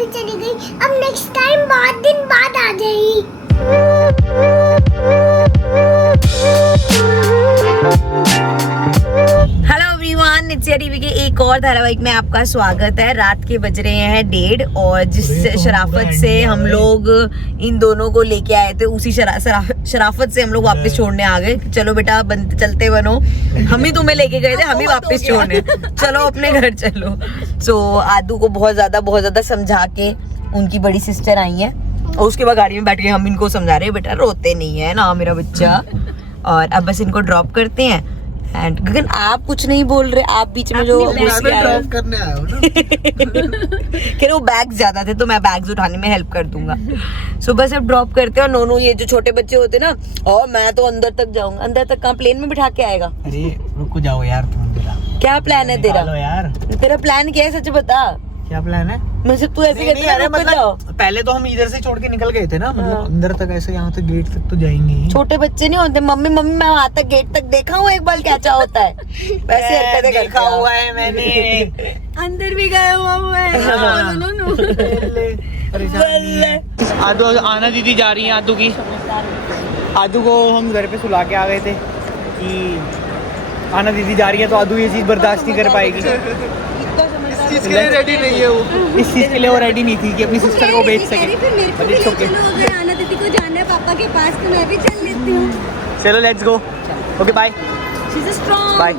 भी चली गई, अब नेक्स्ट टाइम बहुत दिन बाद आ जाएगी। हेलो एवरीवन, नित्या टीवी के एक और धारावाहिक में आपका स्वागत है। रात के बज रहे हैं 1:30 और जिस शराफत से हम लोग इन दोनों को लेके आए थे उसी शराफत से हम लोग वापस छोड़ने आ गए। चलो बेटा चलते बनो, हम ही तुम्हें लेके गए थे, हम ही वापस छोड़ने, चलो अपने घर चलो। सो आदू को बहुत ज्यादा समझा के उनकी बड़ी सिस्टर आई है और उसके बाद गाड़ी में बैठ के हम इनको समझा रहे हैं बेटा रोते नहीं है ना मेरा बच्चा। और अब बस इनको ड्रॉप करते हैं। एंड गगन आप कुछ नहीं बोल रहे, आप बीच में जो ड्रॉप करने आया हो ना कि वो बैग्स ज्यादा थे तो मैं बैग्स उठाने में हेल्प कर दूंगा। सो बस अब ड्रॉप करते हैं। और नोनू ये जो छोटे बच्चे होते ना, और मैं तो अंदर तक जाऊंगा। अंदर तक कहाँ, प्लेन में बिठा के आएगा? अरे रुको जाओ यार, तुम तेरा क्या प्लान है तेरा? यार तेरा प्लान क्या है, सच बता। क्या प्लान है? मुझे तू ऐसे कहती है मतलब पहले तो हम इधर से छोड़ के निकल गए थे ना, मतलब अंदर तक ऐसे यहाँ तक गेट तक तो जाएंगे ही। छोटे बच्चे नहीं होते, मम्मी मैं वहाँ तक गेट तक देखा हूँ एक बार क्या क्या होता है, वैसे हरकतें देखा हुआ है मैंने। अंदर भी गया हुआ है। आदू आना दीदी जा रही है। आदू को हम घर पे सुला के आ गए थे कि आना दीदी जा रही है, तो आदू ये चीज बर्दाश्त नहीं कर पाएगी। इस चीज के लिए रेडी नहीं है वो, इस चीज के लिए वो रेडी नहीं थी कि अपनी सिस्टर को भेज सके। अगर आना दीदी को जाना है पापा के पास तो मैं भी चल लेती हूँ। चलो let's go. Okay bye bye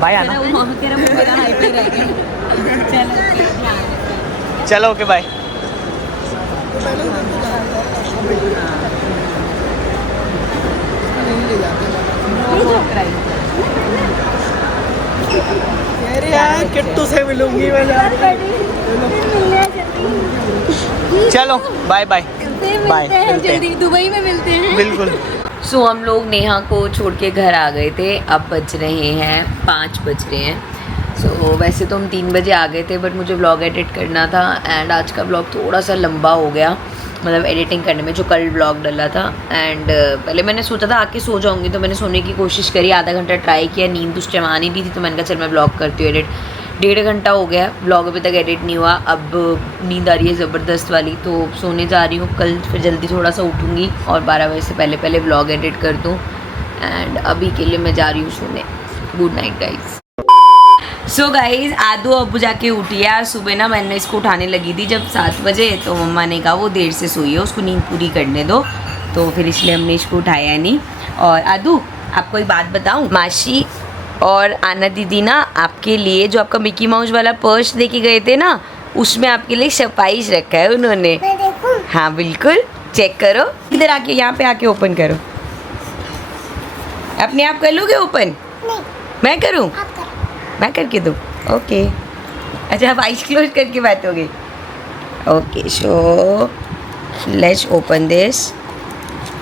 bye आना। चलो ओके बाय। अरे यार किट्टू से मिलूंगी मैं। चलो बाय बाय बाय, जल्दी दुबई में मिलते हैं। बिल्कुल। सो हम लोग नेहा को छोड़ के घर आ गए थे। अब बज रहे हैं 5 बज रहे हैं। सो वैसे तो हम 3 बजे आ गए थे, बट मुझे व्लॉग एडिट करना था एंड आज का व्लॉग थोड़ा सा लंबा हो गया, मतलब एडिटिंग करने में, जो कल व्लॉग डाला था। एंड पहले मैंने सोचा था आके सो जाऊंगी, तो मैंने सोने की कोशिश करी, आधा घंटा ट्राई किया, नींद उस टाइम आ नहीं रही थी, तो मैंने कहा चल मैं व्लॉग करती हूँ एडिट। 1.5 घंटा हो गया, व्लॉग अभी तक एडिट नहीं हुआ। अब नींद आ रही है ज़बरदस्त वाली, तो सोने जा रही हूँ। कल फिर जल्दी थोड़ा सा उठूँगी और 12 बजे से पहले व्लॉग एडिट कर दूँ। एंड अभी के लिए मैं जा रही हूँ सोने। Good night guys. So guys Aadu अब जाके उठी है। सुबह ना मैंने इसको उठाने लगी थी जब 7 बजे, तो मम्मा ने कहा वो देर से सोई है, उसको नींद पूरी करने दो, तो फिर इसलिए हमने इसको उठाया नहीं। और आदू आपको एक बात बताऊं, मासी और आना दीदी ना आपके लिए जो आपका मिकी माउस वाला पर्स लेके गए थे ना, उसमें आपके लिए सरप्राइज रखा है उन्होंने। मैं देखूं? हाँ बिल्कुल, चेक करो। इधर आके, यहाँ पे आके ओपन करो। अपने आप कर लोगे ओपन? नहीं, मैं करूँ? आप करो। मैं करके दूँ? ओके। अच्छा आप आइज क्लोज करके बैठोगे? Okay, so let's open this.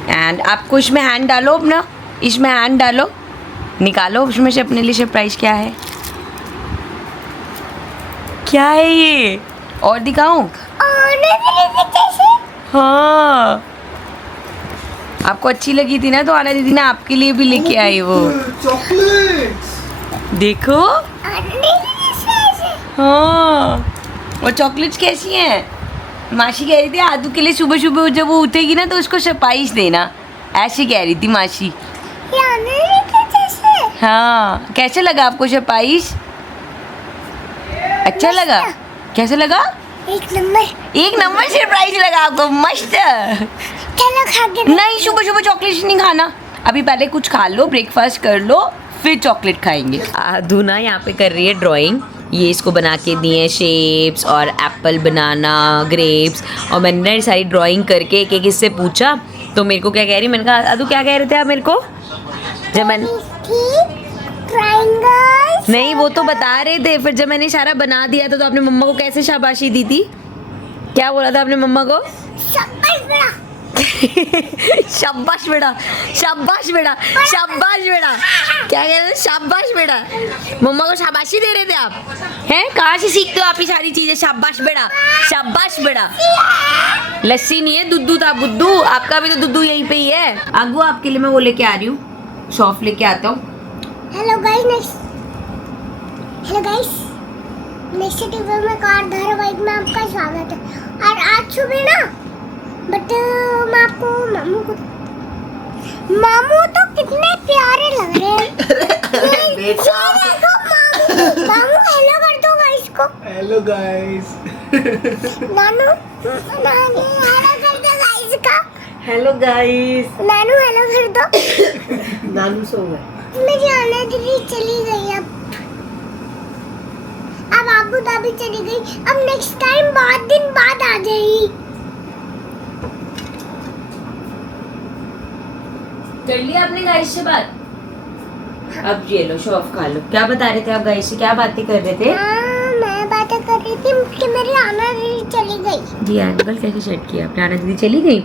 And आपको इसमें हैंड डालो अपना, इसमें हैंड डालो, निकालो उसमें से अपने लिए सरप्राइज क्या है। क्या है ये? और दिखाऊं? हाँ, आपको अच्छी लगी थी ना, तो आना दीदी ने आपके लिए भी लेके आई वो चॉकलेट्स। देखो। हाँ, वो चॉकलेट्स कैसी हैं? मासी कह रही थी आदू के लिए सुबह सुबह जब वो उठेगी ना तो उसको सरप्राइज देना, ऐसी कह रही थी मासी। हाँ, कैसे लगा आपको सरप्राइज? अच्छा लगा? कैसे लगा? एक नंबर सरप्राइज लगा आपको, मस्त। चलो खा के नहीं, सुबह सुबह चॉकलेट नहीं खाना, अभी पहले कुछ खा लो, ब्रेकफास्ट कर लो, फिर चॉकलेट खाएंगे। आदू ना यहाँ पे कर रही है ड्राइंग। ये इसको बना के दिए शेप्स और एप्पल, बनाना, ग्रेप्स, और मैंने सारी ड्राइंग करके एक एक इससे पूछा तो मेरे को क्या कह रही, मैंने कहा आदू क्या कह रहे थे आप मेरे को? जब मैंने नहीं, वो तो बता रहे थे, फिर जब मैंने सारा बना दिया था तो आपने मम्मा को कैसे शाबाशी दी थी? क्या बोला था आपने मम्मा को? शाबाश बेटा, शाबाश बेटा, शाबाश बेटा, क्या कह रहे थे? शाबाश बेटा, मम्मा को शाबाशी दे रहे थे आप? हैं, कहाँ से सीखते हो आप ये सारी चीजें? शाबाश बेटा, शाबाश बेटा। लस्सी नहीं है, दूध था बुद्धू, आपका भी तो दूध यहीं पे ही है। आगू आपके लिए मैं वो लेके आ रही हूँ, सॉफ्ट लेके आता हूँ। हेलो गाइस, नेक्स्ट टीवी में कार धारावाहिक में आपका स्वागत है। और आज सुबह ना बट मैं आपको मामू तो कितने प्यारे लग रहे हैं। बेटा मामू हेलो कर दो गाइस को। Hello guys. Nanu Nanu hello कर दो गाइस का। Hello guys. नानू हेलो कर दो। नानू सो गए। मेरी आना दीदी चली गई अब अबू धाबी चली गई। अब नेक्स्ट टाइम बहुत दिन बाद आ जाएगी। कर लिया आपने गाइस से बात? अब ये लो शॉफ खा लो। क्या बता रहे थे आप गाइस से? क्या बातें कर रहे थे? मैं बातें कर रही थी कि मेरी आना दीदी चली गई। जी एंकल कैसे सेट किया आपने? आना दीदी चली गई,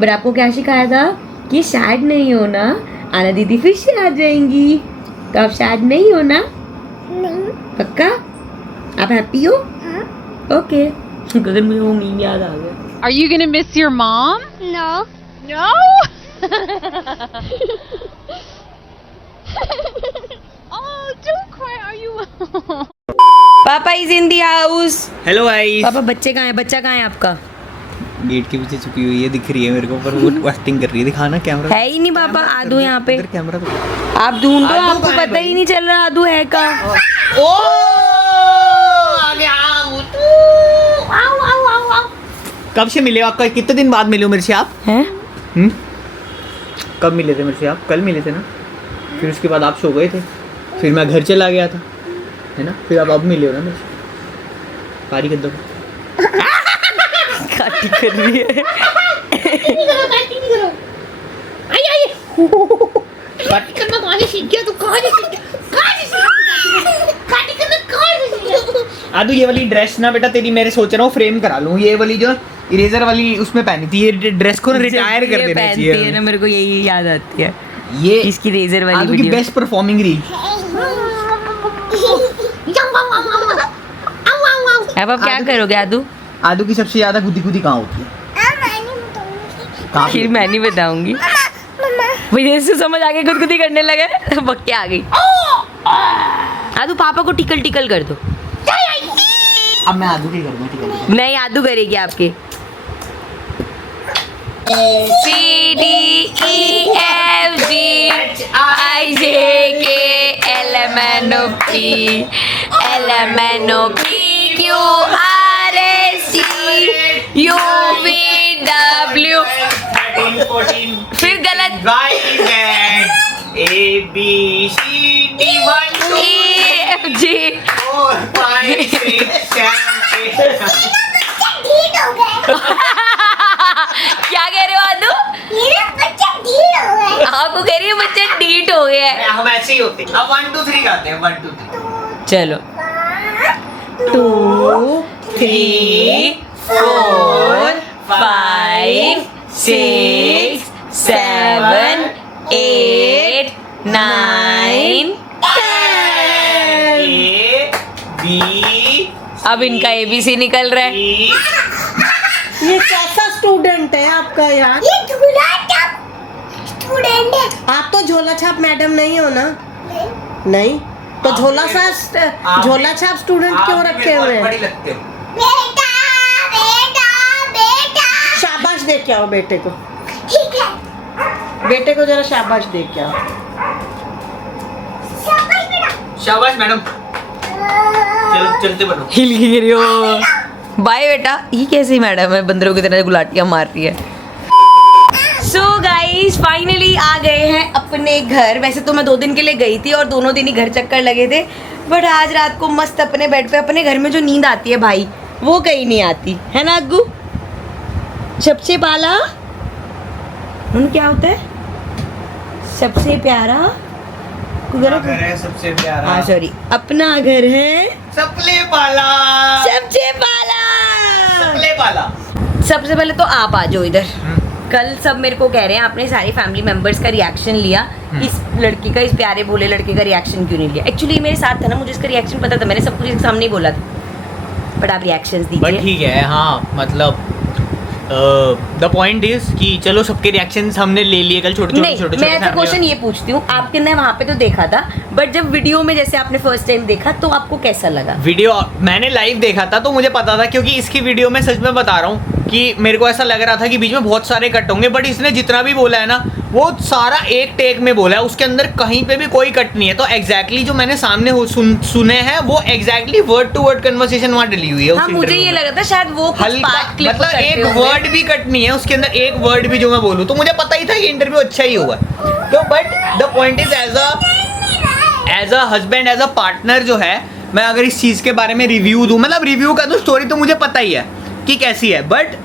बट आपको क्या सिखाया था कि सैड नहीं होना, आना दीदी फिर से आ जाएंगी, तो आप सैड नहीं हो ना? नहीं। पक्का? आप हैप्पी हो? हाँ। ओके। गगन मुझे वो मीम याद आ गया। Are you gonna miss your mom? No. No? Oh, don't cry. Are you? पापा is in the house. Hello guys. पापा बच्चे कहाँ हैं? बच्चा कहाँ है आपका? गेट के पीछे छुपी हुई है, दिख रही है मेरे को, पर वो एक्टिंग कर रही है। दिखाना कैमरा। है ही नहीं पापा। आदू यहाँ पे। कैमरा आप ढूंढो, आदू आपको कहाँ है पता ही भाई? नहीं चल रहा आदू है का। ओ आ गया। कब से मिले हो? आपका कितने दिन बाद मिले हो मेरे से आप? हैं? कब मिले थे मेरे से आप? कल मिले थे ना? फिर उसके बाद आप सो गए थे, फिर मैं घर चला गया था, है ना? फिर आप अब मिले हो ना मेरे से। पारी कर दो। काटी कर रही है। पार्टी करना कहाँ से सीख गया तू? कहाँ से सीख गया? पार्टी करना कहाँ से सीख गया? आदू ये वाली ड्रेस ना बेटा तेरी, मेरे सोच रहा हूँ फ्रेम करा लूँ। ये वाली जो इरेजर वाली उसमें पहनी थी, ये ड्रेस को रिटायर कर देना पहनती है ना, चाहिए। मेरे को यही याद आती है ये इसकी रेजर वाली आदू की वीडियो। Best performing reel. अब आप क्या करोगे आदू? आदू की सबसे ज्यादा गुदी गुदी कहाँ होती है? कहाँ फिर मैं नहीं बताऊंगी। मुझे से समझ आ गया, गुदगुदी करने लगे बक्के आ गई। आदू पापा को टिकल टिकल कर दो। अब मैं आदू की करूँगा, ठीक है? नहीं आदू करेगी आपके। C D E F G I J K L M N O P L M N O P Q R S T U V W। फिर गलत। A B C D 1 2 E F G 4 5 6 7 8। क्या कह रहे हो आदू? आपको कह रही है बच्चे डीट हो गया है। हम ऐसे ही होते हैं। अब 1 2 3 गाते हैं। 1 2 3। चलो 2 3 4 5 6 7 8 9 10। A B अब इनका ABC निकल रहा है। ये कैसा स्टूडेंट है आपका यार? ये झूला छाप स्टूडेंट है। आप तो झोला छाप मैडम नहीं हो ना? नहीं तो झोला छाप स्टूडेंट क्यों रखे हुए हैं? बड़ी लगते हो। बेटा बेटा बेटा शाबाश दे के आओ बेटे को। ठीक है। बेटे को जरा शाबाश दे के आओ। शाबाश बेटा। शाबाश मैडम। चलो चलते बनो। हिल गिरी हो। बाय बेटा। ये कैसी मैडम है, बंदरों की तरह गुलाटियां मार रही है। सो गाइस फाइनली आ गए हैं अपने घर। वैसे तो मैं 2 दिन के लिए गई थी और दोनों दिन ही घर चक्कर लगे थे, बट आज रात को मस्त अपने बेड पे, अपने घर में जो नींद आती है भाई वो कहीं नहीं आती है ना अग्गू? सबसे पाला क्या होता है? सबसे प्यारा घर है सबसे प्यारा। हाँ सॉरी, अपना घर है सबले पाला। सबसे पाला। सबले पाला। सबसे पहले तो आप आ जाओ इधर। कल सब मेरे को कह रहे हैं आपने सारे फैमिली मेंबर्स का रिएक्शन लिया, इस लड़की का, इस प्यारे भोले लड़के का रिएक्शन क्यों नहीं लिया? एक्चुअली मेरे साथ था ना, मुझे इसका रिएक्शन पता था, मैंने सब कुछ इसके सामने ही बोला था, बट आप रिएक्शंस बट दीजिए। ठीक है। हाँ मतलब द पॉइंट इज कि चलो सबके रिएक्शंस हमने ले लिए कल, छोटे छोटे नहीं, छोटे मैं ऐसा क्वेश्चन ये पूछती हूँ, आपके ने वहाँ पे तो देखा था, बट जब वीडियो में जैसे आपने फर्स्ट टाइम देखा तो आपको कैसा लगा? वीडियो मैंने लाइव देखा था तो मुझे पता था, क्योंकि इसकी वीडियो में सच में बता रहा हूँ कि मेरे को ऐसा लग रहा था कि बीच में बहुत सारे कट होंगे, बट इसने जितना भी बोला है ना वो सारा एक टेक में बोला है, उसके अंदर कहीं पे भी कोई कट नहीं है। तो एग्जैक्टली जो मैंने सामने सुने हैं वो exactly word to word conversation वहाँ डली हुई है। हाँ, मुझे ये लगा था शायद वो कुछ हल्का, part clip मतलब करते एक होंगे। वर्ड भी कट नहीं है उसके अंदर, एक वर्ड भी जो मैं बोलूँ, तो मुझे पता ही था कि इंटरव्यू अच्छा ही होगा। तो but the point is as a husband, as a partner जो है, मैं अगर इस चीज़ के बारे में रिव्यू दूँ, मतलब रिव्यू का तो स्टोरी तो मुझे पता ही है कि कैसी है, बट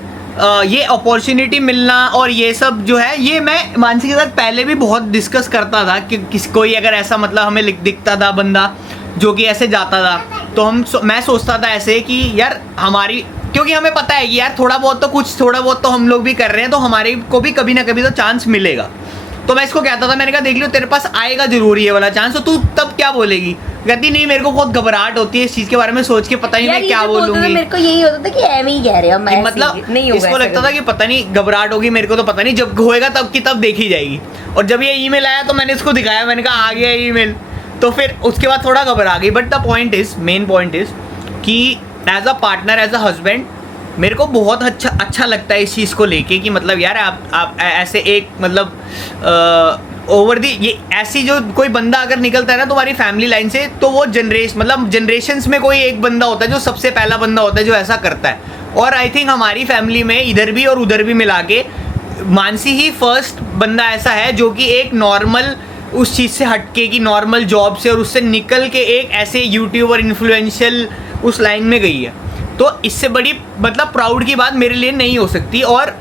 ये अपॉर्चुनिटी मिलना और ये सब जो है, ये मैं मानसी के साथ पहले भी बहुत डिस्कस करता था कि कोई अगर ऐसा मतलब हमें दिखता था बंदा जो कि ऐसे जाता था, तो मैं सोचता था ऐसे कि यार हमारी, क्योंकि हमें पता है कि यार थोड़ा बहुत तो हम लोग भी कर रहे हैं, तो हमारे को भी कभी ना कभी तो चांस मिलेगा। तो मैं इसको कहता था, मैंने कहा देख लो तेरे पास आएगा जरूर ये वाला चांस, तो तू तब क्या बोलेगी? कहती नहीं, मेरे को बहुत घबराहट होती है इस चीज़ के बारे में सोच के, पता नहीं मैं क्या बोलूँगी। मेरे को यही होता था कि एम ही कह रहे हो, मैं मतलब नहीं होगा, इसको लगता था कि पता नहीं घबराहट होगी, मेरे को तो पता नहीं, जब होएगा तब की तब देखी जाएगी। और जब ये ईमेल आया तो मैंने इसको दिखाया, मैंने कहा आ गया ईमेल, तो फिर उसके बाद थोड़ा घबरा गई। But the point is, main point is कि as a partner, as a husband, मेरे को बहुत अच्छा लगता है इस चीज़ को लेके कि मतलब यार आप ऐसे एक मतलब ओवर दी, ये ऐसी जो कोई बंदा अगर निकलता है ना तुम्हारी फैमिली लाइन से, तो वो जनरेशंस में कोई एक बंदा होता है जो सबसे पहला बंदा होता है जो ऐसा करता है। और आई थिंक हमारी फैमिली में इधर भी और उधर भी मिला के मानसी ही फर्स्ट बंदा ऐसा है जो कि एक नॉर्मल उस चीज़ से हटके की नॉर्मल जॉब से और उससे निकल के एक ऐसे यूट्यूबर इन्फ्लुएंशियल उस लाइन में गई है। तो इससे बड़ी मतलब प्राउड की बात मेरे लिए नहीं हो सकती। और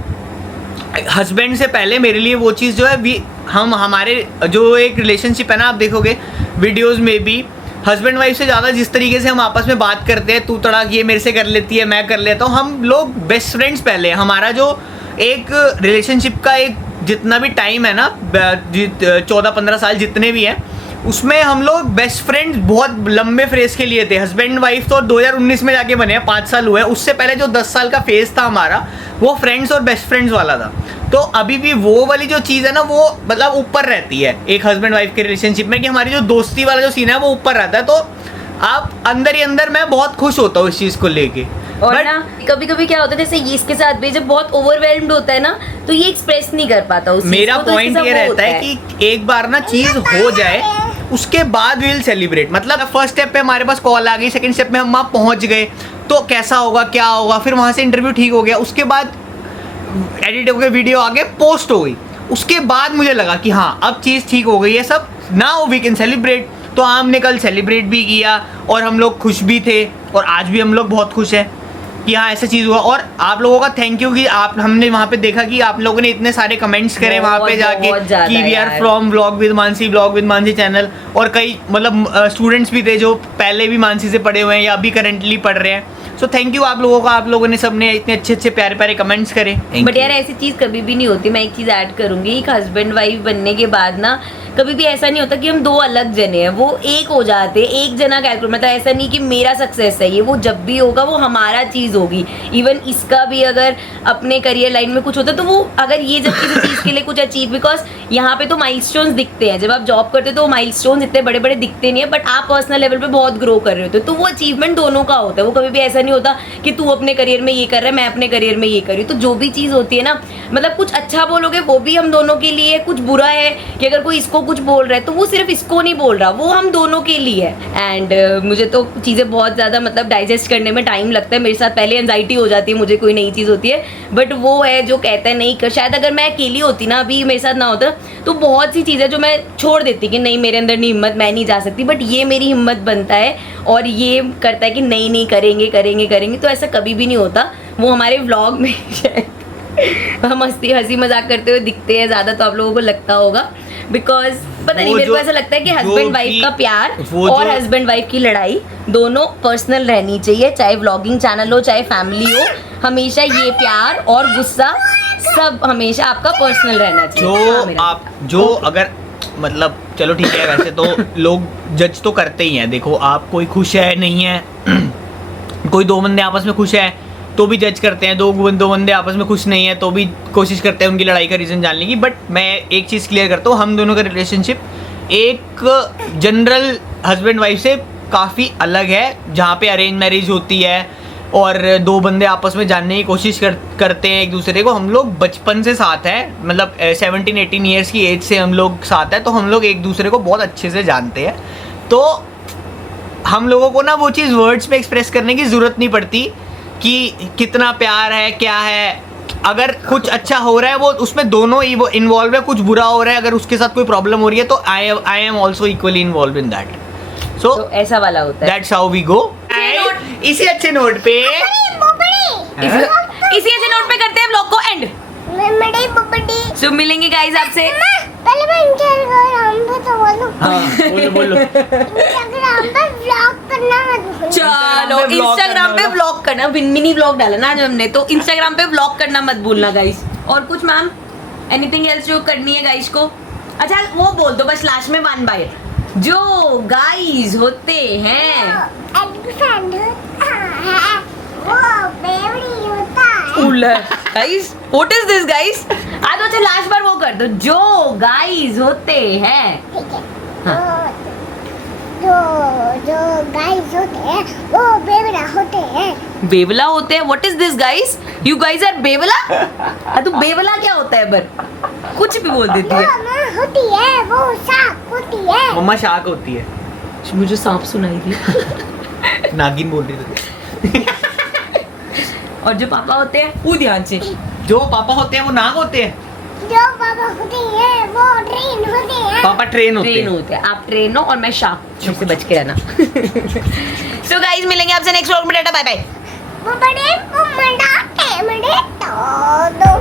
हस्बैंड से पहले मेरे लिए वो चीज़ जो है, हमारे जो एक रिलेशनशिप है ना, आप देखोगे वीडियोस में भी हस्बैंड वाइफ से ज़्यादा जिस तरीके से हम आपस में बात करते हैं, तू तड़ाक ये मेरे से कर लेती है, मैं कर लेता हूँ, हम लोग बेस्ट फ्रेंड्स पहले। हमारा जो एक रिलेशनशिप का एक जितना भी टाइम है ना, 14-15 साल जितने भी हैं, उसमें हम लोग बेस्ट फ्रेंड्स बहुत लंबे फेज के लिए थे। हस्बैंड वाइफ तो 2019 में जाके बने हैं, 5 साल हुए हैं। उससे पहले जो 10 साल का फेज था हमारा, वो फ्रेंड्स और बेस्ट फ्रेंड्स वाला था। तो अभी भी वो वाली जो चीज़ है ना, वो मतलब ऊपर रहती है एक हस्बैंड वाइफ के रिलेशनशिप में, कि हमारी जो दोस्ती वाला जो सीन है वो ऊपर रहता है। तो आप अंदर ही अंदर मैं बहुत खुश होता हूँ इस चीज़ को लेके। और ना कभी कभी क्या होता है, जैसे ये इसके साथ भी जब बहुत ओवरवेल्म्ड होता है ना, तो ये एक्सप्रेस नहीं कर पाता उस मेरा चीज़ को, तो पॉइंट इसके ये साथ वो रहता होता है कि एक बार ना चीज़ हो जाए उसके बाद विल सेलिब्रेट। मतलब फर्स्ट स्टेप पे हमारे पास कॉल आ गई, सेकंड स्टेप में हम वहाँ पहुँच गए, तो कैसा होगा क्या होगा, फिर वहाँ से इंटरव्यू ठीक हो गया, उसके बाद एडिट हो गया, वीडियो आगे पोस्ट हो गई, उसके बाद मुझे लगा कि हाँ अब चीज़ ठीक हो गई है सब, नाउ वी कैन सेलिब्रेट। तो हमने कल सेलिब्रेट भी किया और हम लोग खुश भी थे, और आज भी हम लोग बहुत खुश हैं कि हाँ ऐसा चीज़ हुआ। और आप लोगों का थैंक यू कि हमने वहाँ पे देखा कि आप लोगों ने इतने सारे कमेंट्स करे वहाँ पे जाके कि we are from blog with Mansi channel. और कई मतलब स्टूडेंट्स भी थे जो पहले भी मानसी से पढ़े हुए हैं या अभी करेंटली पढ़ रहे हैं। सो थैंक यू आप लोगों का, आप लोगों ने सबने इतने अच्छे प्यारे कमेंट्स करे। बट यार ऐसी चीज़ कभी भी नहीं होती। मैं एक चीज़ ऐड करूँगी, एक हस्बैंड वाइफ बनने के बाद ना कभी भी ऐसा नहीं होता कि हम दो अलग जने हैं, वो एक हो जाते हैं। एक जना कैलकुलेट, मतलब ऐसा नहीं कि मेरा सक्सेस है ये, वो जब भी होगा वो हमारा चीज़ होगी। इवन इसका भी अगर अपने करियर लाइन में कुछ होता है तो वो अगर ये जब किसी चीज़ के लिए कुछ अचीव, बिकॉज यहाँ पे तो माइलस्टोन्स दिखते हैं, जब आप जॉब करते हो तो माइलस्टोन्स इतने बड़े बड़े दिखते नहीं है, बट आप पर्सनल लेवल पे बहुत ग्रो कर रहे होते हो, तो वो अचीवमेंट दोनों का होता है। वो कभी भी ऐसा नहीं होता कि तू अपने करियर में ये कर रहा है, मैं अपने करियर में ये कर रही हूँ। तो जो भी चीज़ होती है ना, मतलब कुछ अच्छा बोलोगे वो भी हम दोनों के लिए, कुछ बुरा है कि अगर कोई इसको कुछ बोल रहा है तो वो सिर्फ इसको नहीं बोल रहा, वो हम दोनों के लिए है। एंड मुझे तो चीज़ें बहुत ज़्यादा मतलब डाइजेस्ट करने में टाइम लगता है। मेरे साथ पहले एंजाइटी हो जाती है मुझे, कोई नई चीज़ होती है, बट वो है जो कहता है नहीं कर। शायद अगर मैं अकेली होती ना, अभी मेरे साथ ना होता, तो बहुत सी चीज़ें जो मैं छोड़ देती कि नहीं मेरे अंदर नहीं हिम्मत, मैं नहीं जा सकती, बट ये मेरी हिम्मत बनता है और ये करता है कि नहीं करेंगे। तो ऐसा कभी भी नहीं होता। वो हमारे व्लॉग में हम हंसी मजाक करते हुए दिखते हैं ज़्यादा, तो आप लोगों को लगता होगा, बिकॉज पता नहीं, मेरे को ऐसा लगता है कि हस्बैंड वाइफ का प्यार और हस्बैंड वाइफ की लड़ाई दोनों पर्सनल रहनी चाहिए, चाहे व्लॉगिंग चैनल हो चाहे फैमिली हो, हमेशा ये प्यार और गुस्सा सब हमेशा आपका पर्सनल रहना चाहिए। जो अगर मतलब चलो ठीक है, वैसे तो लोग जज तो करते ही हैं। देखो आप कोई खुश है नहीं है, कोई दो बंदे आपस में खुश है तो भी जज करते हैं, दो बंदे आपस में खुश नहीं है तो भी कोशिश करते हैं उनकी लड़ाई का रीज़न जानने की। बट मैं एक चीज़ क्लियर करता हूँ, हम दोनों का रिलेशनशिप एक जनरल हस्बैंड वाइफ से काफ़ी अलग है, जहाँ पे अरेंज मैरिज होती है और दो बंदे आपस में जानने की कोशिश करते हैं एक दूसरे को। हम लोग बचपन से साथ हैं, मतलब 17-18 ईयर्स की एज से हम लोग साथ हैं, तो हम लोग एक दूसरे को बहुत अच्छे से जानते हैं। तो हम लोगों को ना वो चीज़ वर्ड्स में एक्सप्रेस करने की ज़रूरत नहीं पड़ती कि कितना प्यार है क्या है। अगर कुछ अच्छा हो रहा है वो उसमें दोनों ही वो इन्वॉल्व है, कुछ बुरा हो रहा है अगर उसके साथ कोई प्रॉब्लम हो रही है तो I am also equally involve in that. So तो ऐसा वाला होता है। That's how we go. इसी अच्छे नोट पे इसी ऐसे नोट पे करते हैं व्लॉग को एंड। मेरे बबड़ी सो मिलेंगे गाइस आपसे। पहले मैं इंस्टाग्राम पे तो बोलूं। हाँ बोलो इंस्टाग्राम पे व्लॉग करना मत भूलना। चलो Instagram पे vlog इंस्टाग्राम पे करना व्लॉग करना, मिनी व्लॉग डाला ना आज हमने, तो इंस्टाग्राम पे व्लॉग करना मत भूलना गाइस। और कुछ मैम एनीथिंग एल्स जो करनी है गाइस को? अच्छा वो बोल दो बस लास्ट में 1 बाय। जो गाइस होते हैं एलिफेंट है वो बेवड़ी होता है। Guys what is this guys? आज अच्छा लास्ट बार वो कर दो, जो गाइस होते हैं। ठीक है। जो गाइस होते हैं वो बेवड़ा होते हैं। बेवला होते हैं? What is this guys? You guys are बेवला? तो बेवला क्या होता है? बर कुछ भी बोल देती है। वो माँ होती है, वो साफ होती है। मम्मा शाक होती है, मुझे सांप सुनाई दी। नागिन बोल रही थी। और जो पापा होते हैं वो ध्यान से। जो पापा होते हैं वो नाग होते हैं। जो पापा होते हैं वो ट्रेन होते हैं। पापा ट्रेन होते ट्रेन हैं। होते हैं। आप ट्रेन हो और मैं शार्क, से बच के रहना। सो गाइस मिलेंगे आपसे नेक्स्ट व्लॉग में। Tata bye bye. वो बड़े वो मंडाते तो दो